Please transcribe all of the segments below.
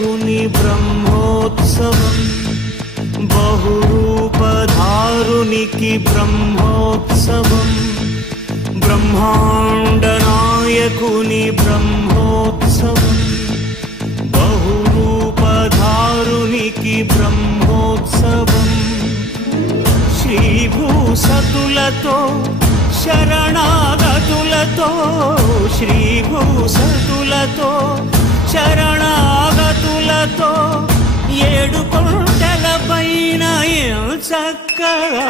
వినాయకుని బ్రహ్మోత్సవం బహురూపధారునికి బ్రహ్మోత్సవం బ్రహ్మాండ నాయకుని బ్రహ్మోత్సవం బహురూపధారునికి బ్రహ్మోత్సవం శ్రీభూసతులతో శరణాగతులతో శ్రీభూసతులతో శరణాగతులతో 7 కొండల పైన చక్కగా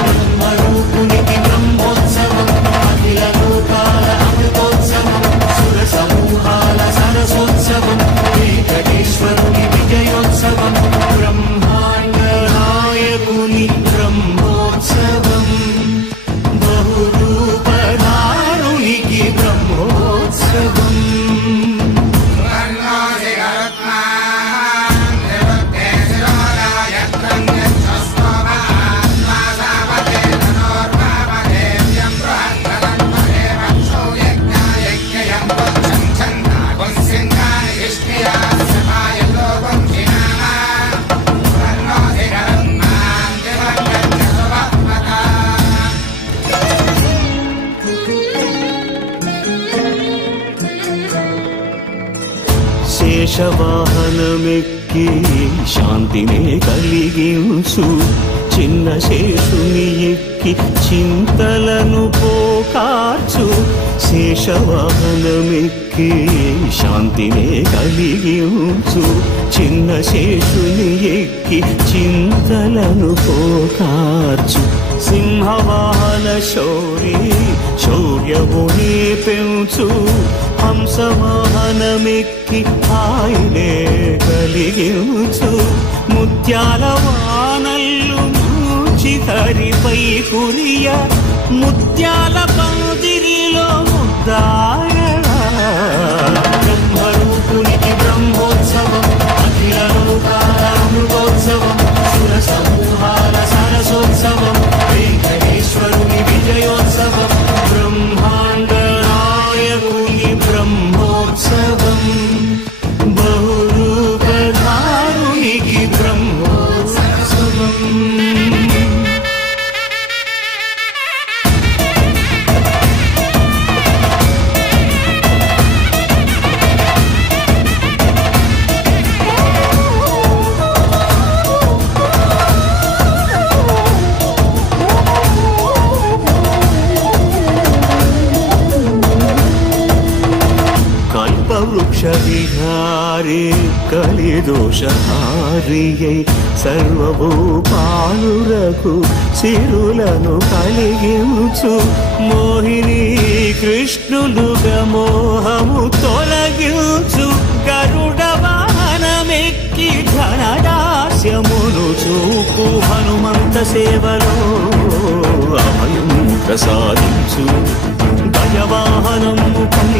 బ్రహ్మరూపునికి బ్రహ్మోత్సవం అఖిల లోకాల అమృతోత్సవం సుర సమూహాల సరసోత్సవం వెంకటేశ్వరుని విజయోత్సవం బ్రహ్మాండ నాయకుని బ్రహ్మోత్సవం బహురూపధారునికి బ్రహ్మోత్సవం శేషవాహనమెక్కి శాంతినే కలిగించు చిన్న శేషుని ఎక్కి చింతలను పోకార్చు శేషవాహనమెక్కి శాంతినే కలిగించు చిన్న శేషుని ఎక్కి చింతలను పోకార్చు సింహవాహన శౌర్యమునే పెంచు హంసవాహనమెక్కి ఆయనే కలిగించు ముత్యాల వానల్లు మూచి హరిపై కురియ ముత్యాల పందిరిలో ముద్దాయ బ్రహ్మరూపునికి బ్రహ్మోత్సవం అఖిల లోకాల అమృతోత్సవం సుర సమూహాల సరసోత్సవం వెంకటేశ్వరుని విజయోత్సవం బ్రహ్మాండ నాయకుని బ్రహ్మోత్సవం బహురూపధారునికి బ్రహ్మోత్సవం వృక్షవిహారే కలిదోషహారియై సర్వభూపాలురకు సిరులను కలిగించు మోహిని కృష్ణులుగా మోహము తొలగించు గరుడ వాహనమెక్కి ధనదాస్యమును చూపు హనుమంత సేవలో అభయం ప్రసాదించు గజవాహనముపై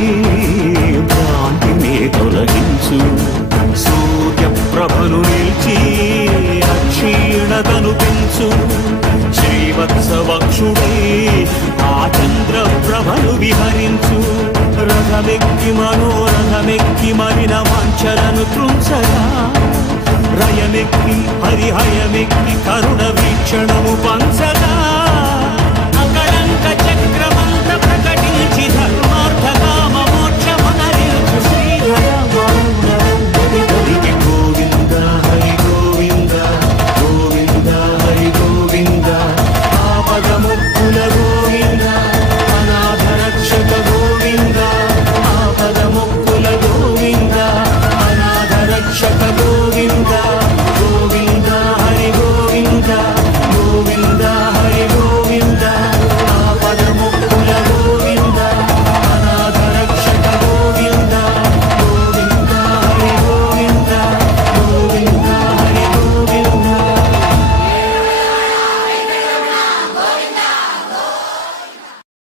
భ్రాంతిని తొలగించు సూర్యప్రభను నిలిచి అక్షీణతను పెంచు శ్రీవత్సవక్షుడై ఆ చంద్రప్రభను విహరించు రథమెక్కి మనోరథమెక్కి మరిన వాంఛలను త్రుంచగా రయమెక్కి హరిహయమెక్కి కరుణ వీక్షణము పంచగా